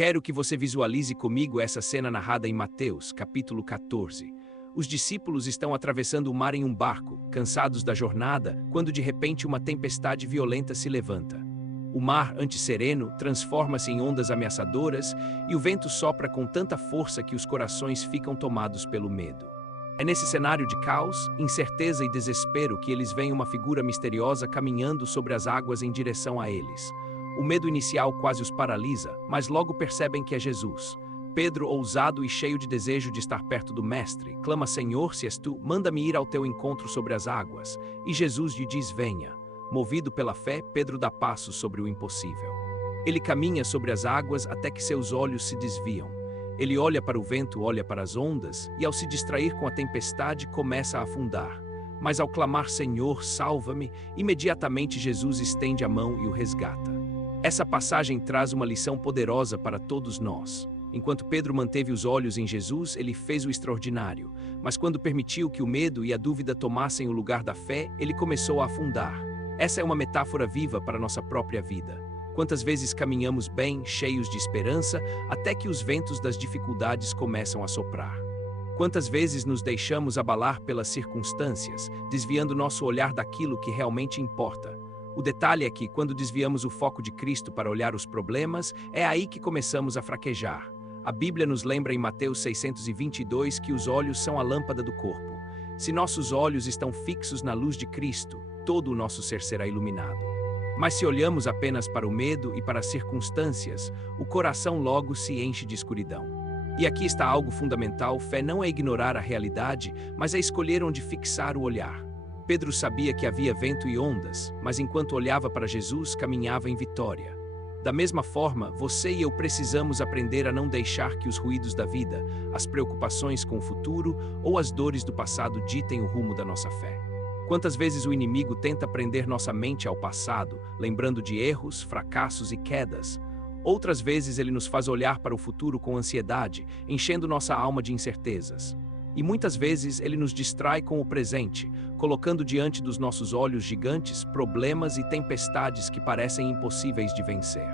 Quero que você visualize comigo essa cena narrada em Mateus, capítulo 14. Os discípulos estão atravessando o mar em um barco, cansados da jornada, quando de repente uma tempestade violenta se levanta. O mar, antes sereno, transforma-se em ondas ameaçadoras e o vento sopra com tanta força que os corações ficam tomados pelo medo. É nesse cenário de caos, incerteza e desespero que eles veem uma figura misteriosa caminhando sobre as águas em direção a eles. O medo inicial quase os paralisa, mas logo percebem que é Jesus. Pedro, ousado e cheio de desejo de estar perto do Mestre, clama: Senhor, se és tu, manda-me ir ao teu encontro sobre as águas. E Jesus lhe diz: venha. Movido pela fé, Pedro dá passos sobre o impossível. Ele caminha sobre as águas até que seus olhos se desviam. Ele olha para o vento, olha para as ondas, e ao se distrair com a tempestade, começa a afundar. Mas ao clamar: Senhor, salva-me, imediatamente Jesus estende a mão e o resgata. Essa passagem traz uma lição poderosa para todos nós. Enquanto Pedro manteve os olhos em Jesus, ele fez o extraordinário. Mas quando permitiu que o medo e a dúvida tomassem o lugar da fé, ele começou a afundar. Essa é uma metáfora viva para nossa própria vida. Quantas vezes caminhamos bem, cheios de esperança, até que os ventos das dificuldades começam a soprar? Quantas vezes nos deixamos abalar pelas circunstâncias, desviando nosso olhar daquilo que realmente importa? O detalhe é que, quando desviamos o foco de Cristo para olhar os problemas, é aí que começamos a fraquejar. A Bíblia nos lembra em Mateus 622 que os olhos são a lâmpada do corpo. Se nossos olhos estão fixos na luz de Cristo, todo o nosso ser será iluminado. Mas se olhamos apenas para o medo e para as circunstâncias, o coração logo se enche de escuridão. E aqui está algo fundamental: fé não é ignorar a realidade, mas é escolher onde fixar o olhar. Pedro sabia que havia vento e ondas, mas enquanto olhava para Jesus, caminhava em vitória. Da mesma forma, você e eu precisamos aprender a não deixar que os ruídos da vida, as preocupações com o futuro ou as dores do passado ditem o rumo da nossa fé. Quantas vezes o inimigo tenta prender nossa mente ao passado, lembrando de erros, fracassos e quedas? Outras vezes ele nos faz olhar para o futuro com ansiedade, enchendo nossa alma de incertezas. E muitas vezes ele nos distrai com o presente, colocando diante dos nossos olhos gigantes, problemas e tempestades que parecem impossíveis de vencer.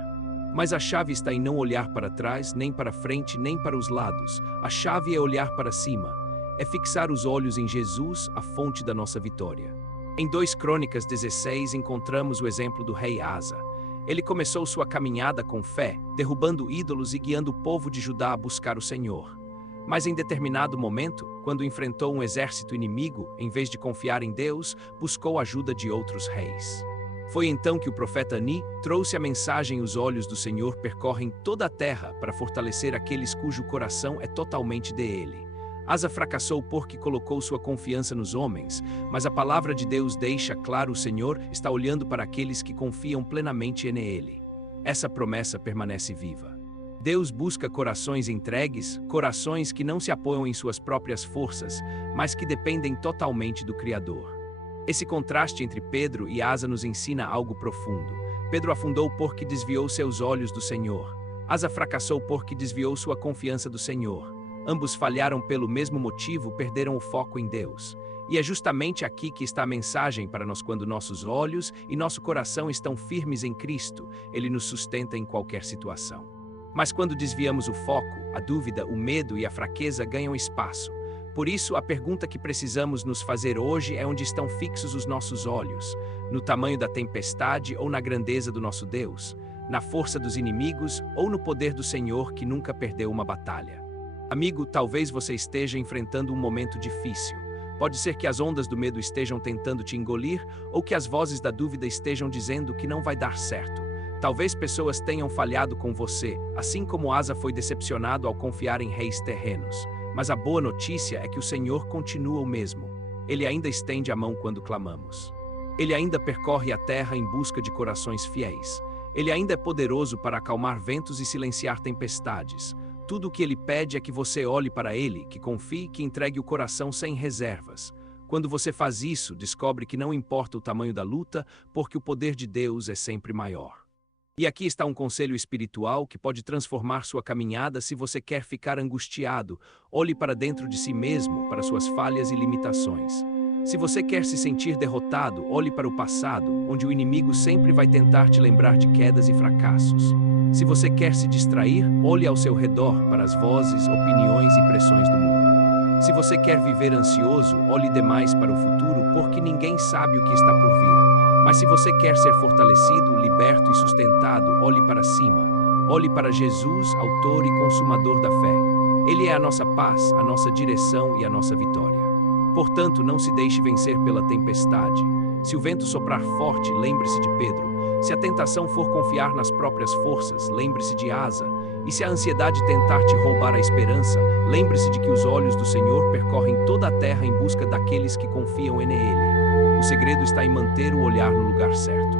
Mas a chave está em não olhar para trás, nem para frente, nem para os lados. A chave é olhar para cima. É fixar os olhos em Jesus, a fonte da nossa vitória. Em 2 Crônicas 16 encontramos o exemplo do rei Asa. Ele começou sua caminhada com fé, derrubando ídolos e guiando o povo de Judá a buscar o Senhor. Mas em determinado momento, quando enfrentou um exército inimigo, em vez de confiar em Deus, buscou a ajuda de outros reis. Foi então que o profeta Ani trouxe a mensagem: os olhos do Senhor percorrem toda a terra para fortalecer aqueles cujo coração é totalmente dele. Asa fracassou porque colocou sua confiança nos homens, mas a palavra de Deus deixa claro: o Senhor está olhando para aqueles que confiam plenamente nele. Essa promessa permanece viva. Deus busca corações entregues, corações que não se apoiam em suas próprias forças, mas que dependem totalmente do Criador. Esse contraste entre Pedro e Asa nos ensina algo profundo. Pedro afundou porque desviou seus olhos do Senhor. Asa fracassou porque desviou sua confiança do Senhor. Ambos falharam pelo mesmo motivo: perderam o foco em Deus. E é justamente aqui que está a mensagem para nós: quando nossos olhos e nosso coração estão firmes em Cristo, Ele nos sustenta em qualquer situação. Mas quando desviamos o foco, a dúvida, o medo e a fraqueza ganham espaço. Por isso, a pergunta que precisamos nos fazer hoje é: onde estão fixos os nossos olhos? No tamanho da tempestade ou na grandeza do nosso Deus? Na força dos inimigos ou no poder do Senhor que nunca perdeu uma batalha? Amigo, talvez você esteja enfrentando um momento difícil. Pode ser que as ondas do medo estejam tentando te engolir ou que as vozes da dúvida estejam dizendo que não vai dar certo. Talvez pessoas tenham falhado com você, assim como Asa foi decepcionado ao confiar em reis terrenos. Mas a boa notícia é que o Senhor continua o mesmo. Ele ainda estende a mão quando clamamos. Ele ainda percorre a terra em busca de corações fiéis. Ele ainda é poderoso para acalmar ventos e silenciar tempestades. Tudo o que ele pede é que você olhe para ele, que confie, que entregue o coração sem reservas. Quando você faz isso, descobre que não importa o tamanho da luta, porque o poder de Deus é sempre maior. E aqui está um conselho espiritual que pode transformar sua caminhada. Se você quer ficar angustiado, olhe para dentro de si mesmo, para suas falhas e limitações. Se você quer se sentir derrotado, olhe para o passado, onde o inimigo sempre vai tentar te lembrar de quedas e fracassos. Se você quer se distrair, olhe ao seu redor para as vozes, opiniões e pressões do mundo. Se você quer viver ansioso, olhe demais para o futuro, porque ninguém sabe o que está por vir. Mas se você quer ser fortalecido, liberto e sustentado, olhe para cima. Olhe para Jesus, autor e consumador da fé. Ele é a nossa paz, a nossa direção e a nossa vitória. Portanto, não se deixe vencer pela tempestade. Se o vento soprar forte, lembre-se de Pedro. Se a tentação for confiar nas próprias forças, lembre-se de Asa. E se a ansiedade tentar te roubar a esperança, lembre-se de que os olhos do Senhor percorrem toda a terra em busca daqueles que confiam nele. O segredo está em manter o olhar no lugar certo.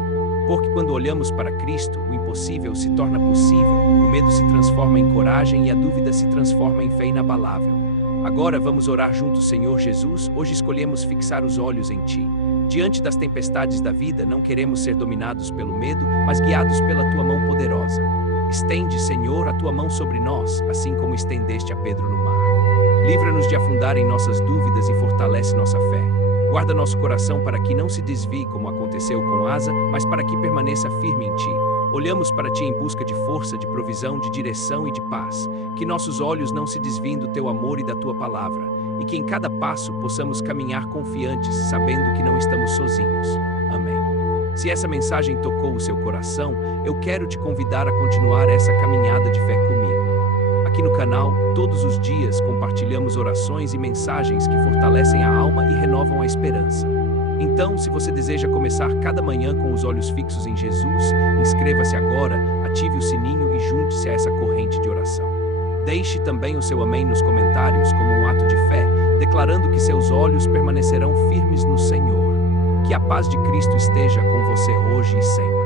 Porque quando olhamos para Cristo, o impossível se torna possível, o medo se transforma em coragem e a dúvida se transforma em fé inabalável. Agora vamos orar juntos, Senhor Jesus. Hoje escolhemos fixar os olhos em Ti. Diante das tempestades da vida, não queremos ser dominados pelo medo, mas guiados pela Tua mão poderosa. Estende, Senhor, a Tua mão sobre nós, assim como estendeste a Pedro no mar. Livra-nos de afundar em nossas dúvidas e fortalece nossa fé. Guarda nosso coração para que não se desvie como aconteceu com Asa, mas para que permaneça firme em Ti. Olhamos para Ti em busca de força, de provisão, de direção e de paz. Que nossos olhos não se desviem do Teu amor e da Tua palavra, e que em cada passo possamos caminhar confiantes, sabendo que não estamos sozinhos. Amém. Se essa mensagem tocou o seu coração, eu quero te convidar a continuar essa caminhada de fé comigo. Aqui no canal, todos os dias compartilhamos orações e mensagens que fortalecem a alma e renovam a esperança. Então, se você deseja começar cada manhã com os olhos fixos em Jesus, inscreva-se agora, ative o sininho e junte-se a essa corrente de oração. Deixe também o seu amém nos comentários como um ato de fé, declarando que seus olhos permanecerão firmes no Senhor. Que a paz de Cristo esteja com você hoje e sempre.